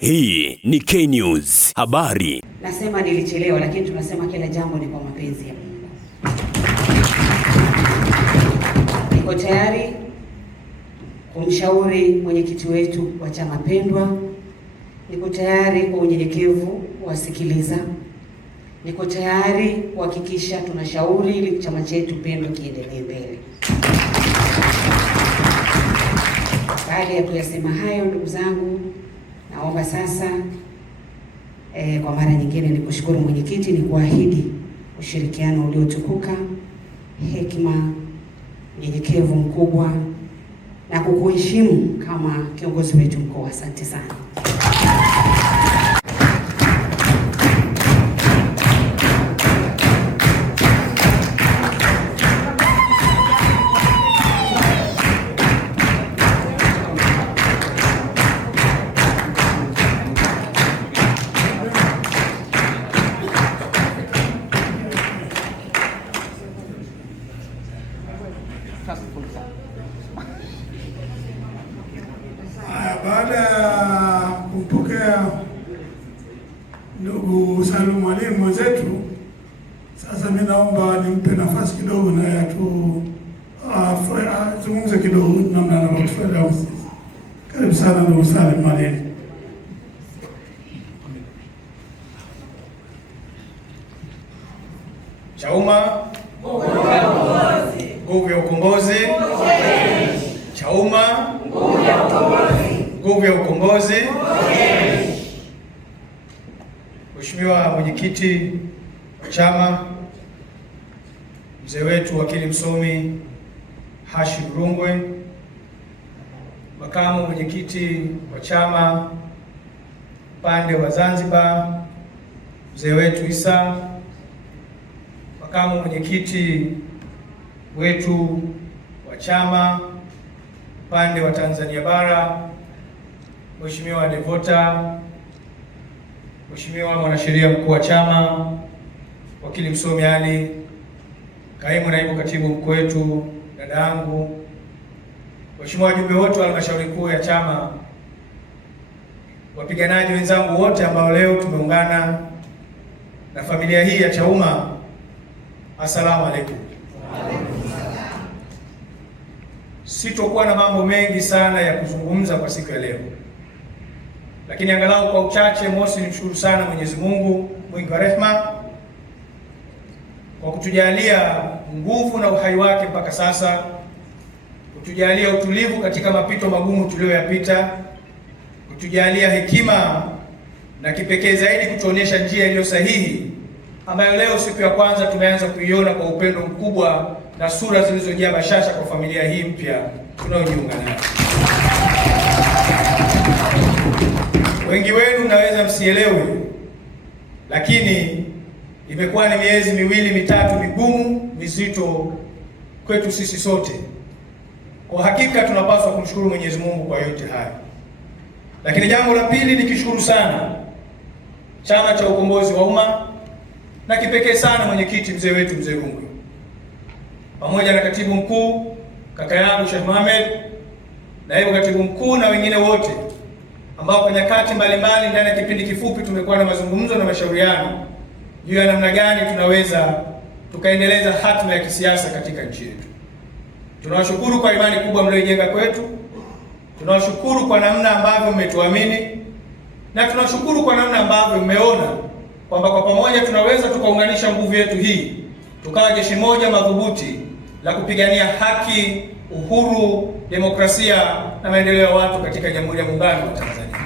Hii ni K-News habari. Nasema nilichelewa, lakini tunasema kila jambo ni kwa mapenzi ya Mungu. Niko tayari kumshauri mwenyekiti wetu wa chama pendwa. Niko tayari kwa unyenyekevu kuwasikiliza. Niko tayari kuhakikisha tunashauri ili chama chetu pendwa kiendelee mbele. Baada ya kuyasema hayo, ndugu zangu, naomba sasa kwa mara nyingine nikushukuru mwenyekiti, ni kuahidi ushirikiano uliotukuka, hekima, unyenyekevu mkubwa na kukuheshimu kama kiongozi wetu mkuu. Asante sana. Baada ya kumpokea ndugu Salum Mwalimu mwenzetu, sasa mimi naomba nimpe nafasi kidogo na azungumze kidogo namna anavyotufanya. Karibu sana ndugu Salum Mwalimu. Chauma, nguvu ya ukombozi. Chauma, nguvu ya ukombozi. Mheshimiwa mwenyekiti wa chama, mzee wetu wakili msomi Hashim Rungwe, makamu mwenyekiti wa chama upande wa Zanzibar mzee wetu Isa, makamu mwenyekiti wetu wa chama upande wa Tanzania bara Mheshimiwa Devota, Mheshimiwa mwanasheria mkuu wa chama wakili msomi Ali, kaimu naibu katibu mkuu wetu dada yangu, Mheshimiwa wajumbe wote wa halmashauri kuu ya chama, wapiganaji wenzangu wote ambao leo tumeungana na familia hii ya Chauma, asalamu alaykum. Sitokuwa na mambo mengi sana ya kuzungumza kwa siku ya leo, lakini angalau kwa uchache. Mosi, nimshukuru sana Mwenyezi Mungu mwingi wa rehema kwa kutujalia nguvu na uhai wake mpaka sasa, kutujalia utulivu katika mapito magumu tuliyoyapita, kutujalia hekima na kipekee zaidi kutuonyesha njia iliyo sahihi ambayo leo siku ya kwanza tumeanza kuiona kwa upendo mkubwa na sura zilizojaa bashasha kwa familia hii mpya tunayojiunga nayo. Wengi wenu naweza msielewe, lakini imekuwa ni miezi miwili mitatu migumu mizito kwetu sisi sote. Kwa hakika tunapaswa kumshukuru Mwenyezi Mungu kwa yote haya. Lakini jambo la pili, nikishukuru sana Chama cha Ukombozi wa Umma na kipekee sana mwenyekiti mzee wetu mzee Rungwe, pamoja na katibu mkuu kaka yangu Sheikh Mohamed, naibu katibu mkuu na wengine wote ambao kwa nyakati mbalimbali ndani ya kipindi kifupi tumekuwa na mazungumzo na mashauriano juu ya namna gani tunaweza tukaendeleza hatima ya kisiasa katika nchi yetu. Tunawashukuru kwa imani kubwa mliojenga kwetu. Tunawashukuru kwa namna ambavyo mmetuamini, na tunashukuru kwa namna ambavyo mmeona kwamba kwa pamoja tunaweza tukaunganisha nguvu yetu hii tukawa jeshi moja madhubuti la kupigania haki, uhuru, demokrasia na maendeleo ya watu katika Jamhuri ya Muungano wa Tanzania.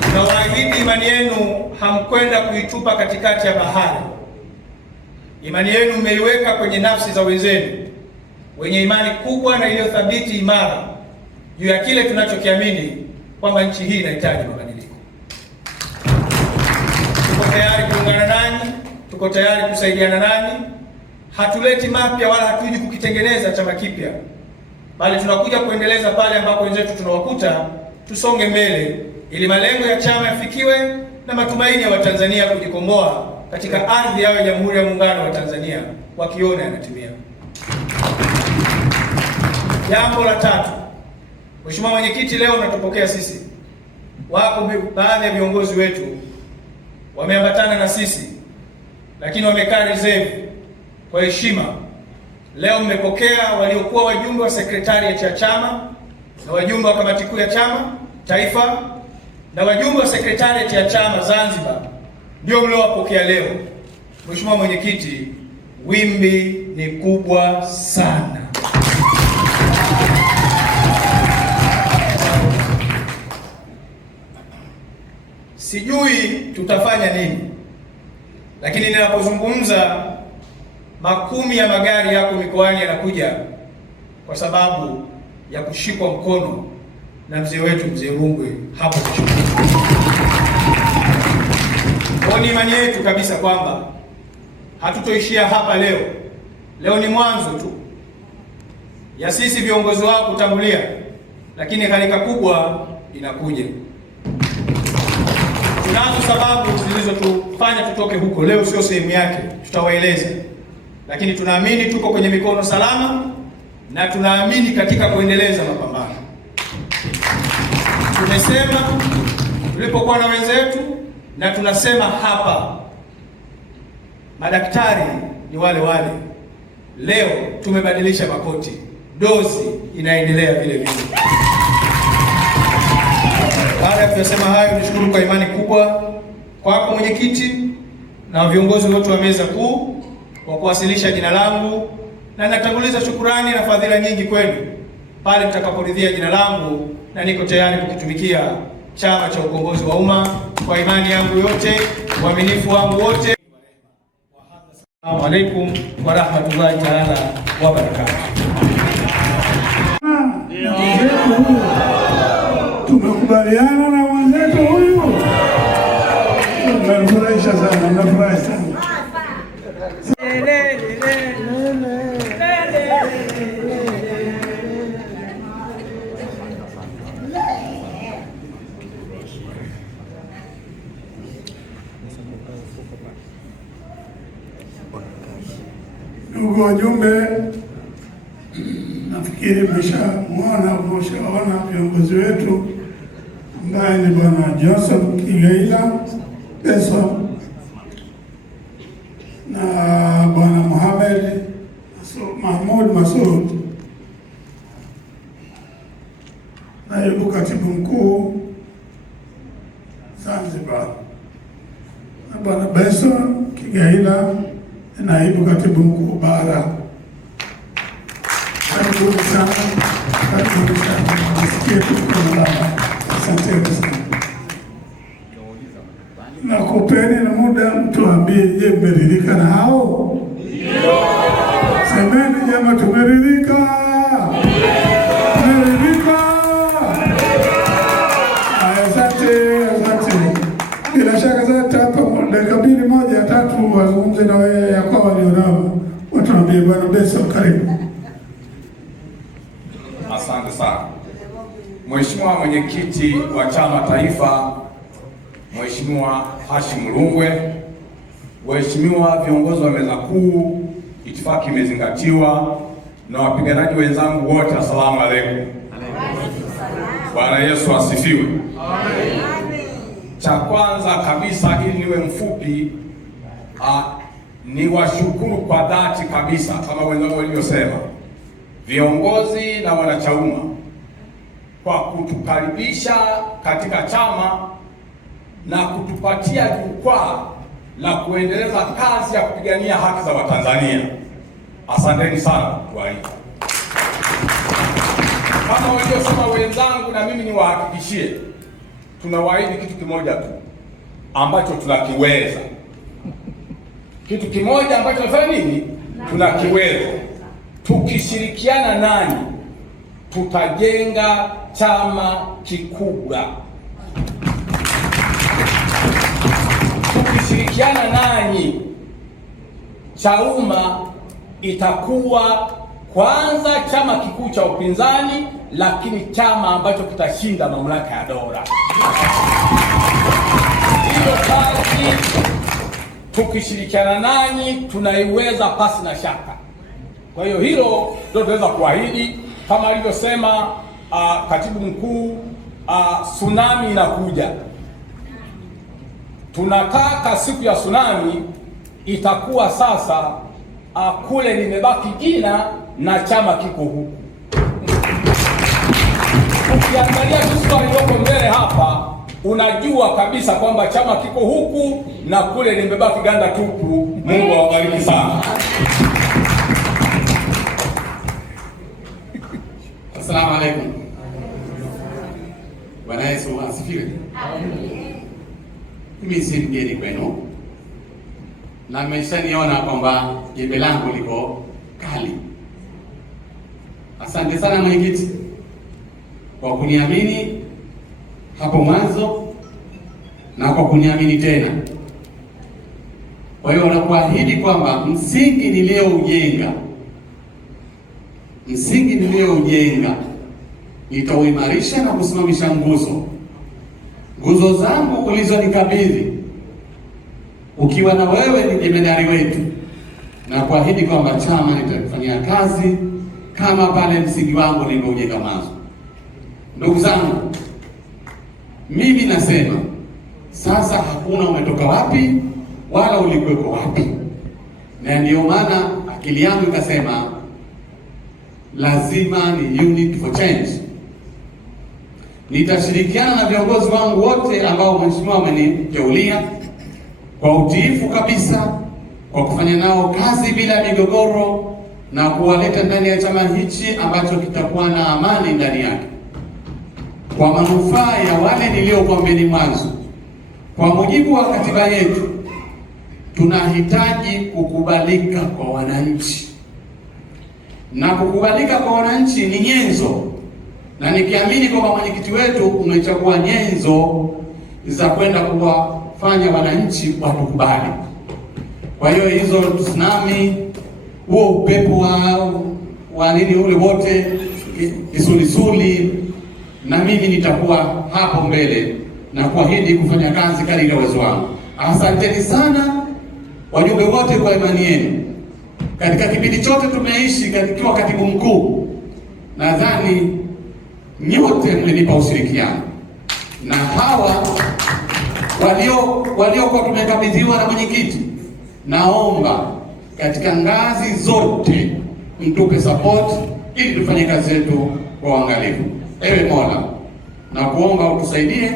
Tunawaahidi imani yenu hamkwenda kuitupa katikati ya bahari. Imani yenu mmeiweka kwenye nafsi za wenzenu wenye imani kubwa na iliyothabiti imara juu ya kile tunachokiamini kwamba nchi hii inahitaji mabadiliko. Tuko tayari kuungana nanyi, tuko tayari kusaidiana nanyi. Hatuleti mapya wala hatuji kukitengeneza chama kipya, bali tunakuja kuendeleza pale ambapo wenzetu tunawakuta, tusonge mbele ili malengo ya chama yafikiwe na matumaini ya Watanzania kujikomboa katika ardhi yao ya Jamhuri ya Muungano wa Tanzania wakiona yanatimia. Jambo la tatu, Mheshimiwa Mwenyekiti, leo unatupokea sisi. Wako baadhi ya viongozi wetu wameambatana na sisi, lakini wamekaa reserve kwa heshima. Leo mmepokea waliokuwa wajumbe wa sekretarieti ya chama na wajumbe wa kamati kuu ya chama taifa na wajumbe wa sekretarieti ya chama Zanzibar, ndio mliowapokea leo. Mheshimiwa Mwenyekiti, wimbi ni kubwa sana. Sijui tutafanya nini, lakini ninapozungumza makumi ya magari yako mikoani yanakuja kwa sababu ya kushikwa mkono na mzee wetu mzee Rungwe hapo kesho. Ni imani yetu kabisa kwamba hatutoishia hapa leo. Leo ni mwanzo tu ya sisi viongozi wao kutangulia, lakini harika kubwa inakuja. Tunazo sababu zilizotufanya tutoke huko. Leo sio sehemu yake, tutawaeleza, lakini tunaamini tuko kwenye mikono salama na tunaamini katika kuendeleza mapambano. Tumesema tulipokuwa na wenzetu na tunasema hapa, madaktari ni wale wale. Leo tumebadilisha makoti, dozi inaendelea vile vile. Baada ya kusema hayo, nishukuru kwa imani kubwa kwako Mwenyekiti na viongozi wote wa meza kuu kwa kuwasilisha jina langu, na natanguliza shukurani na fadhila nyingi kwenu pale mtakaporidhia jina langu, na niko tayari kukitumikia Chama cha Ukombozi wa Umma kwa imani yangu yote, uaminifu wangu wote. Assalamu alaikum wa rahmatullahi taala wa barakatuh. Tumekubaliana na mwenzetu huyu. Tunafurahisha sana, tunafurahi sana. Ndugu wajumbe, nafikiri mmeshaona viongozi wetu ambaye ni Bwana Joseph Kigaila Beso na Bwana Mahmud Masud, naibu katibu mkuu Zanzibar, na Bwana Beso Kigaila, naibu katibu mkuu bara. Karibuni sana, karibuni sana. Nasikia tuko asante sana. Nakupeni na muda mtuambie, je, mmeridhika na hao? Ndio. Semeni jamaa, tumeridhika. Tumeridhika. Asante, asante. Bila shaka sasa hapa dakika mbili moja tatu wazungumze na wewe ya kwa walionao. Watuambie Bwana Beso, karibu. Asante sana. Mheshimiwa Mwenyekiti wa Chama Taifa, Mheshimiwa Hashim Rungwe, Mheshimiwa viongozi wa meza kuu, itifaki imezingatiwa, na wapiganaji wenzangu wote, asalamu alaykum. Bwana Yesu asifiwe. Amen. Cha kwanza kabisa, ili niwe mfupi, ni washukuru kwa dhati kabisa kama wenzangu walivyosema, viongozi na wanachauma kwa kutukaribisha katika chama na kutupatia jukwaa la kuendeleza kazi ya kupigania haki za Watanzania. Asanteni sana kwa hili. Kama waliosema wenzangu, na mimi niwahakikishie, tunawaahidi kitu kimoja tu ambacho tunakiweza. Kitu kimoja ambacho tunafanya nini? Tunakiweza. Tukishirikiana nanyi tutajenga chama kikubwa. Tukishirikiana nanyi, Chauma itakuwa kwanza chama kikuu cha upinzani, lakini chama ambacho kitashinda mamlaka ya dola. Hiyo kazi tukishirikiana nanyi tunaiweza pasi na shaka. Kwa hiyo hilo ndio tunaweza kuahidi, kama alivyosema katibu mkuu, tsunami inakuja. Tunataka siku ya tsunami itakuwa sasa kule limebaki jina na chama kiko huku. Ukiangalia sura iliyoko mbele hapa, unajua kabisa kwamba chama kiko huku na kule limebaki ganda tupu. Mungu awabariki sana. Asalamu alaykum. Bwana Yesu asifiwe. Mimi si mgeni kwenu na mmeshaniona kwamba jembe langu liko kali. Asante sana mwenyekiti kwa kuniamini hapo mwanzo na kwa kuniamini tena. Kwa hiyo nakuahidi kwamba msingi niliyoujenga nitauimarisha na kusimamisha nguzo zangu ulizonikabidhi. Ukiwa na wewe ni jemedari wetu, na kuahidi kwamba chama nitakufanyia kazi kama pale msingi wangu nilioujenga mwanzo. Ndugu zangu, mimi nasema sasa hakuna umetoka wapi wala ulikuweko wapi, na ndio maana akili yangu ikasema lazima ni unit for change. Nitashirikiana na viongozi wangu wote ambao mheshimiwa ameniteulia kwa utiifu kabisa, kwa kufanya nao kazi bila migogoro na kuwaleta ndani ya chama hichi ambacho kitakuwa na amani ndani yake, kwa manufaa ya wale niliokuambieni mwanzo. Kwa mujibu wa katiba yetu, tunahitaji kukubalika kwa wananchi, na kukubalika kwa wananchi ni nyenzo, na nikiamini kwamba mwenyekiti wetu umechagua nyenzo za kwenda kuwafanya wananchi watukubali. Kwa hiyo hizo tsunami, huo upepo wa nini ule wote, kisulisuli, na mimi nitakuwa hapo mbele na kuahidi kufanya kazi kadri ya uwezo wangu. Asanteni sana wajumbe wote kwa imani yenu. Katika kipindi chote tumeishi nikiwa katibu mkuu, nadhani nyote mlinipa ushirikiano, na hawa waliokuwa tumekabidhiwa na mwenyekiti, naomba katika ngazi zote mtupe support ili tufanye kazi yetu kwa uangalifu. Ewe Mola, na kuomba utusaidie.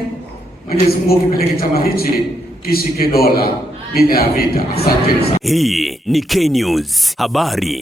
Mwenyezi Mungu kipeleke chama hichi kishike dola bila ya vita. Asante sana. Hii ni K News habari.